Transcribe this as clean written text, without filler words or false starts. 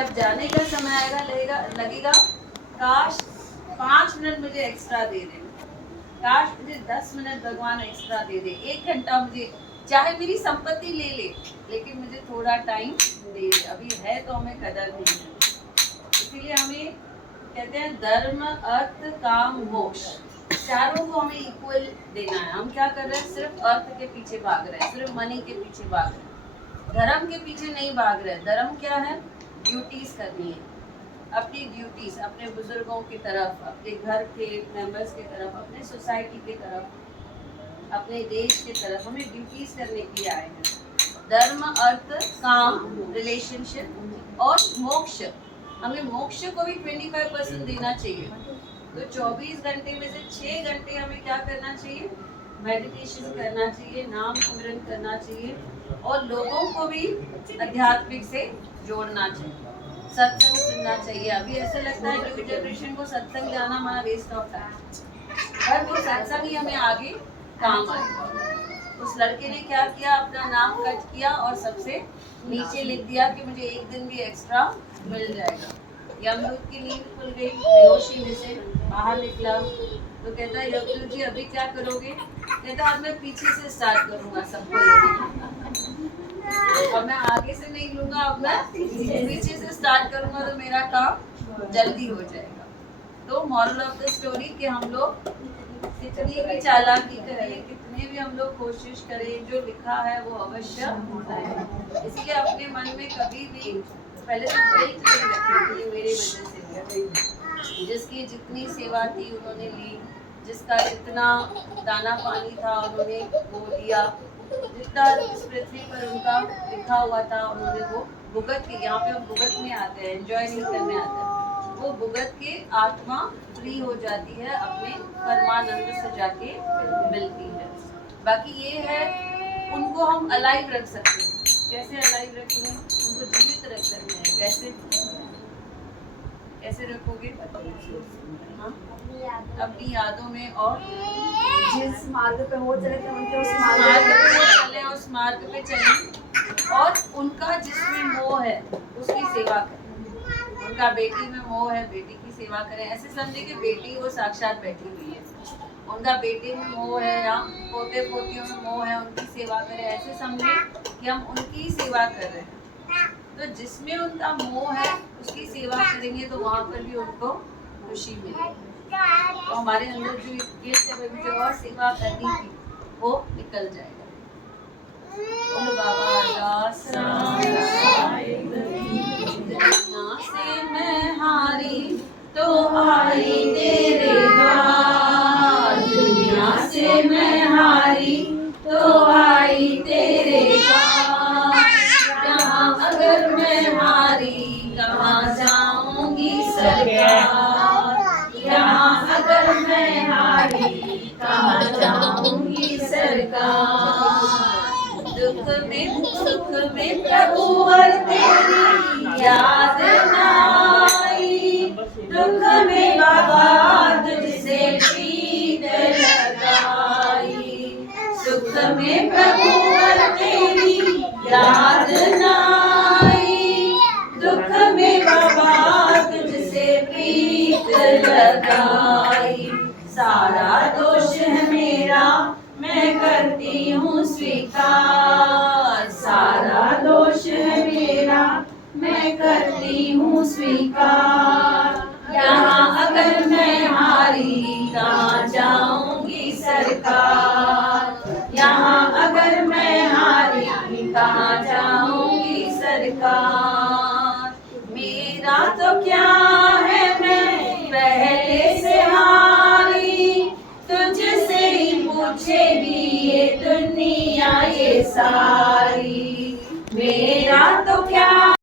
जब जाने का समय आएगा लगेगा काश 5 मिनट मुझे एक्स्ट्रा दे दे, काश मुझे 10 मिनट भगवान एक्स्ट्रा दे दे, 1 घंटा मुझे, चाहे मेरी संपत्ति ले ले, लेकिन मुझे थोड़ा टाइम दे दे। अभी है तो हमें कदर नहीं है। इसीलिए हमें कहते हैं धर्म अर्थ काम मोक्ष, चारों को हमें इक्वल देना है। हम क्या कर रहे हैं, सिर्फ अर्थ के पीछे भाग रहे हैं, सिर्फ मनी के पीछे भाग रहे हैं, धर्म के पीछे नहीं भाग रहे। धर्म क्या है, ड्यूटीज करनी है, अपनी ड्यूटीज अपने बुजुर्गों की तरफ, अपने घर के मेंबर्स की तरफ, अपने सोसाइटी की तरफ, अपने देश की तरफ हमें ड्यूटीज करने के लिए आए हैं। धर्म अर्थ काम रिलेशनशिप और मोक्ष, हमें मोक्ष को भी 25% देना चाहिए। तो 24 घंटे में से 6 घंटे हमें क्या करना चाहिए, मेडिटेशन करना चाहिए, नाम सिमरन करना चाहिए और लोगों को भी आध्यात्मिक से जोड़ना चाहिए, सत्संग सुनना चाहिए। अभी ऐसा लगता है न्यू जनरेशन को सत्संग जाना हमारा वेस्ट ऑफ टाइम, पर वो सत्संग ही हमें आगे काम आएगा। उस लड़के ने क्या किया, अपना नाम कट किया और सबसे नीचे लिख दिया कि मुझे 1 दिन भी एक्स्ट्रा मिल जाएगा। यमदूत की नींद खुल गई, बेहोशी में से बाहर निकला तो कहता है यमदूत जी अभी क्या करोगे, कहता अब मैं पीछे से स्टार्ट करूंगा सबको लेने, अब मैं आगे से नहीं लूंगा, अब मैं पीछे से स्टार्ट करूंगा तो मेरा काम जल्दी हो जाएगा। तो मॉरल ऑफ द स्टोरी कि हम लोग कितनी भी चालाकी करें, कितने भी हम लोग कोशिश करें, जो लिखा है वो अवश्य होता है। इसलिए अपने मन में कभी भी पहले तो गिल्ट नहीं रखें कि मेरे वजह से हुआ। जिसकी जितनी सेवा थी उन्होंने ली, जिसका जितना दाना पानी था उन्होंने वो लिया, जितना इस पृथ्वी पर उनका लिखा हुआ था उन्होंने वो भुगत के, यहाँ पे हम भुगत में आते हैं, एंजॉय नहीं करने आते हैं, वो भुगत के आत्मा फ्री हो जाती है, अपने परमानंद से जाके मिलती है। बाकी ये है उनको हम अलाइव रख सकते हैं। कैसे अलाइव रखेंगे, उनको जीवित रख सकते हैं। कैसे कैसे रखोगे, हाँ? अपनी यादों में, और जिस मार्ग पे वो चले थे उनके उस मार्ग पे वो चले, उस मार्ग पे चले, और उनका जिसमें मोह है उसकी सेवा करें। उनका बेटी में मोह है, बेटी की सेवा करें। ऐसे समझे कि बेटी वो साक्षात बैठी हुई है, उनका बेटे में मोह है या पोते पोतियों में मोह है, उनकी सेवा करें। ऐसे समझे कि हम उनकी सेवा कर रहे हैं। तो जिसमें उनका मोह है उसकी सेवा करेंगे तो वहाँ पर भी उनको खुशी मिलेगी। तो हमारे अंदर जो गिल्ट है, मुझे और सेवा करनी थी, वो निकल जाएगा। बोलो बाबा दास राम दुनिया से मैं हारी तो आई तेरे द्वार, दुनिया से मैं हारी तो आई तेरे द्वार। यहाँ अगर मैं हारी कहाँ जाऊंगी सरकार, यहाँ अगर मैं हारी कहाँ जाऊंगी सरकार। दुख में सुख में प्रभु और तेरी याद न आई, दुख में बाबा तुझसे प्रीत लगाई। सुख में प्रभु और तेरी याद न आई, दुख में बाबा तुझसे प्रीत लगाई। सारा दोष है मेरा मैं करती हूँ स्वीकार, सारा दोष है मेरा मैं करती हूँ स्वीकार। यहाँ अगर मैं हारी कहाँ जाऊंगी सरकार, यहाँ अगर मैं हारी कहाँ जाऊंगी सरकार। मेरा तो क्या है मैं पहले से हारी, तुझसे ही पूछेगी ये दुनिया ये सारी। मेरा तो क्या